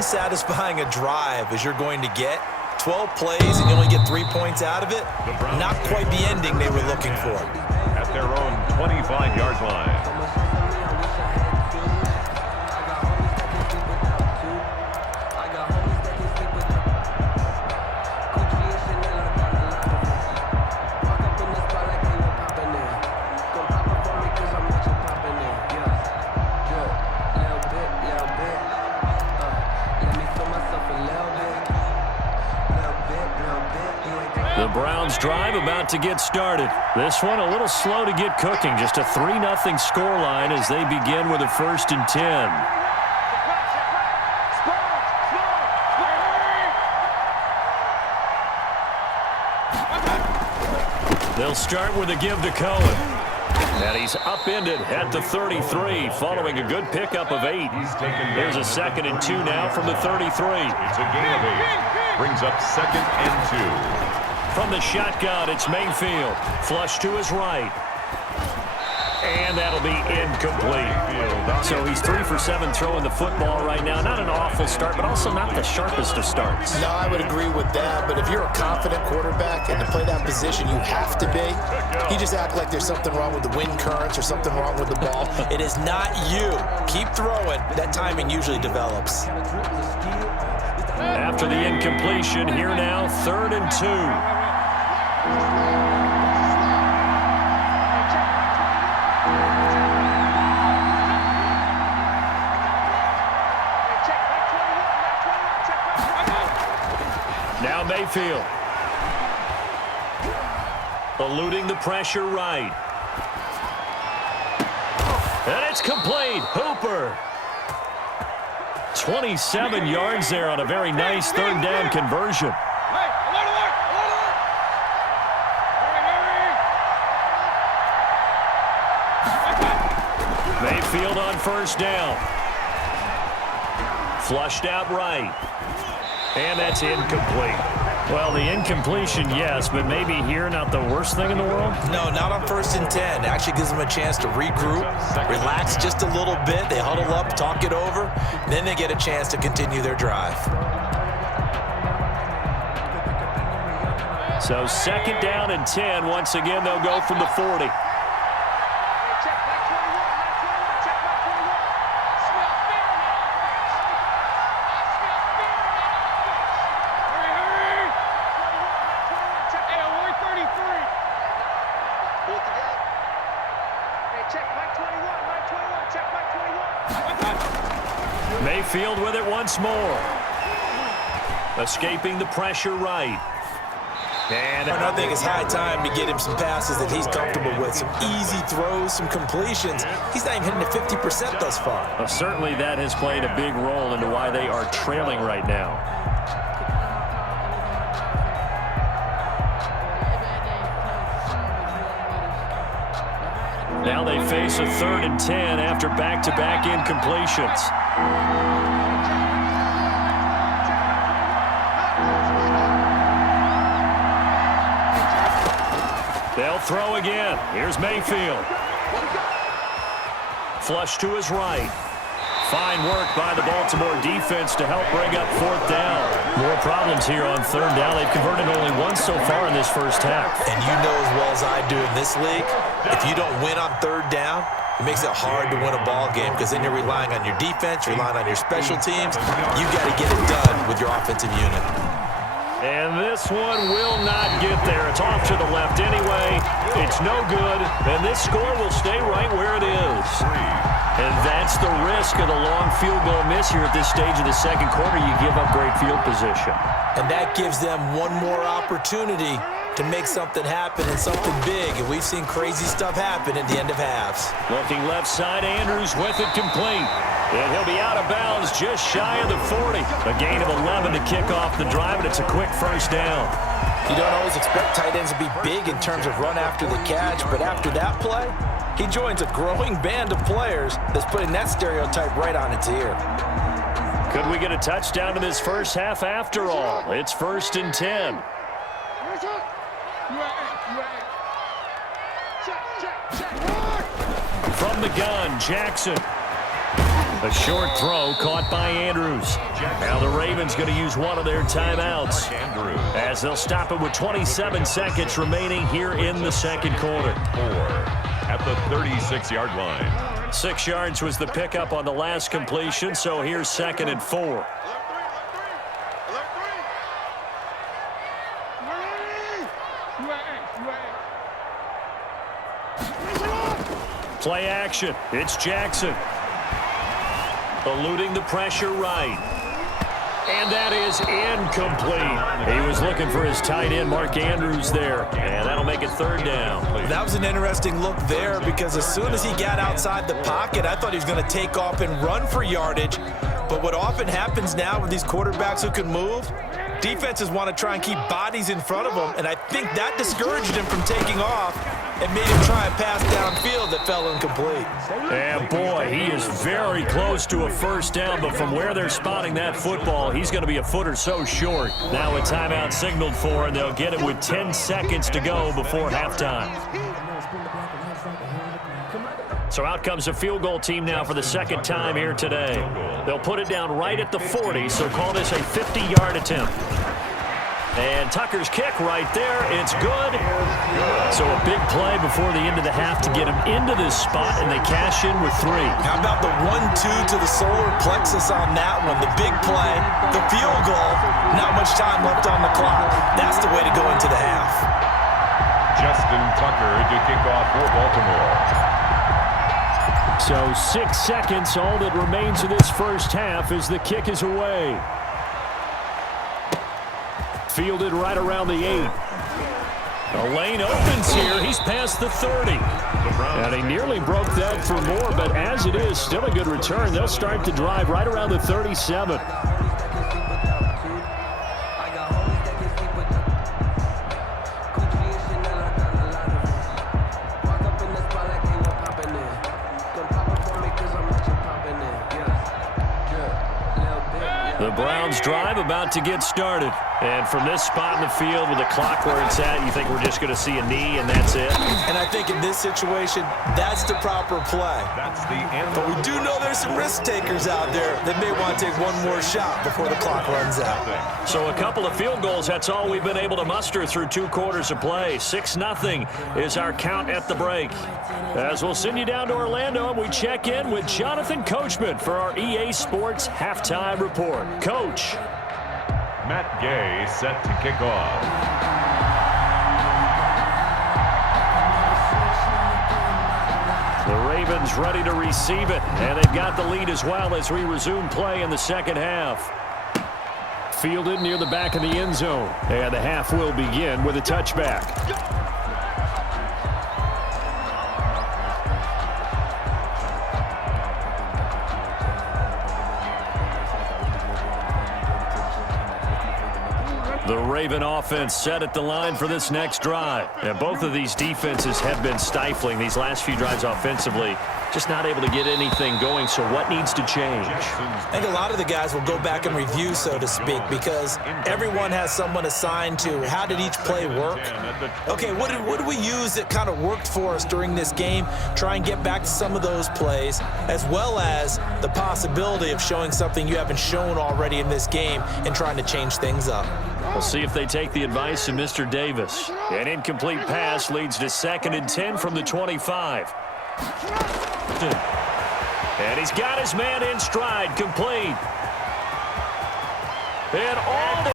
unsatisfying a drive as you're going to get. 12 plays and you only get 3 points out of it. Not quite the ending they were looking for. At their own 25-yard line. The Browns drive about to get started. This one a little slow to get cooking. Just a 3-0 scoreline as they begin with a 1st and 10. They'll start with a give to Cohen. And he's upended at the 33 following a good pickup of 8. Here's a 2nd and 2 now from the 33. It's a gain of 8. Brings up 2nd and 2. From the shotgun, it's Mayfield. Flush to his right. And that'll be incomplete. So he's 3 for 7 throwing the football right now. Not an awful start, but also not the sharpest of starts. No, I would agree with that. But if you're a confident quarterback and to play that position, you have to be. You just act like there's something wrong with the wind currents or something wrong with the ball. It is not you. Keep throwing. That timing usually develops. After the incompletion, here now, 3rd and 2. Now Mayfield. Eluding the pressure right. And it's complete. Hooper. 27 yards there on a very nice 3rd down conversion. Mayfield on 1st down. Flushed out right. And that's incomplete. Well, the incompletion, yes, but maybe here not the worst thing in the world? No, not on 1st and 10. It actually gives them a chance to regroup, relax just a little bit. They huddle up, talk it over, then they get a chance to continue their drive. So 2nd down and 10. Once again, they'll go from the 40. Mayfield with it once more. Escaping the pressure right. And I think it's high time to get him some passes that he's comfortable with. Some easy throws, some completions. He's not even hitting the 50% thus far. Well, certainly that has played a big role into why they are trailing right now. Now they face a 3rd and 10 after back-to-back incompletions. They'll throw again. Here's Mayfield. Flush to his right. Fine work by the Baltimore defense to help bring up 4th down. More problems here on 3rd down. They've converted only once so far in this first half. And you know as well as I do in this league, if you don't win on 3rd down, it makes it hard to win a ball game because then you're relying on your defense, you're relying on your special teams. You got to get it done with your offensive unit. And this one will not get there. It's off to the left anyway. It's no good. And this score will stay right where it is. And that's the risk of the long field goal miss here at this stage of the 2nd quarter. You give up great field position. And that gives them one more opportunity to make something happen and something big. And we've seen crazy stuff happen at the end of halves. Looking left side, Andrews with it complete. And he'll be out of bounds just shy of the 40. A gain of 11 to kick off the drive, and it's a quick 1st down. You don't always expect tight ends to be big in terms of run after the catch, but after that play, he joins a growing band of players that's putting that stereotype right on its ear. Could we get a touchdown in this first half after all? It's 1st and 10. From the gun, Jackson. A short throw caught by Andrews. Now the Ravens going to use one of their timeouts as they'll stop it with 27 seconds remaining here in the second quarter. At the 36-yard line. 6 yards was the pickup on the last completion, so here's 2nd and 4. Play action. It's Jackson. Eluding the pressure right. And that is incomplete. He was looking for his tight end, Mark Andrews, there. And that'll make it 3rd down. That was an interesting look there because as soon as he got outside the pocket, I thought he was going to take off and run for yardage. But what often happens now with these quarterbacks who can move, defenses want to try and keep bodies in front of them. And I think that discouraged him from taking off and made him try a pass downfield that fell incomplete. And boy, he is very close to a 1st down, but from where they're spotting that football, he's going to be a foot or so short. Now a timeout signaled for, and they'll get it with 10 seconds to go before halftime. So out comes a field goal team now for the 2nd time here today. They'll put it down right at the 40, so call this a 50-yard attempt. And Tucker's kick right there. It's good. So a big play before the end of the half to get him into this spot, and they cash in with 3. How about the 1-2 to the solar plexus on that one? The big play, the field goal, not much time left on the clock. That's the way to go into the half. Justin Tucker to kick off for Baltimore. So 6 seconds, all that remains of this first half as the kick is away. Fielded right around the 8. The lane opens here. He's past the 30. And he nearly broke that for more, but as it is, still a good return. They'll start the drive right around the 37. The Browns drive about to get started. And from this spot in the field with the clock where it's at, you think we're just going to see a knee and that's it? And I think in this situation, that's the proper play. That's the end. But we do know there's some risk takers out there that may want to take one more shot before the clock runs out. So a couple of field goals, that's all we've been able to muster through 2 quarters of play. 6-0 is our count at the break. As we'll send you down to Orlando, and we check in with Jonathan Coachman for our EA Sports Halftime Report. Coach. Matt Gay set to kick off. The Ravens ready to receive it, and they've got the lead as well as we resume play in the second half. Fielded near the back of the end zone, and the half will begin with a touchback. The Raven offense set at the line for this next drive. And both of these defenses have been stifling these last few drives offensively. Just not able to get anything going, so what needs to change? I think a lot of the guys will go back and review, so to speak, because everyone has someone assigned to how did each play work. Okay, what did we use that kind of worked for us during this game? Try and get back to some of those plays, as well as the possibility of showing something you haven't shown already in this game and trying to change things up. We'll see if they take the advice of Mr. Davis. An incomplete pass leads to 2nd and 10 from the 25. And he's got his man in stride, complete. And all the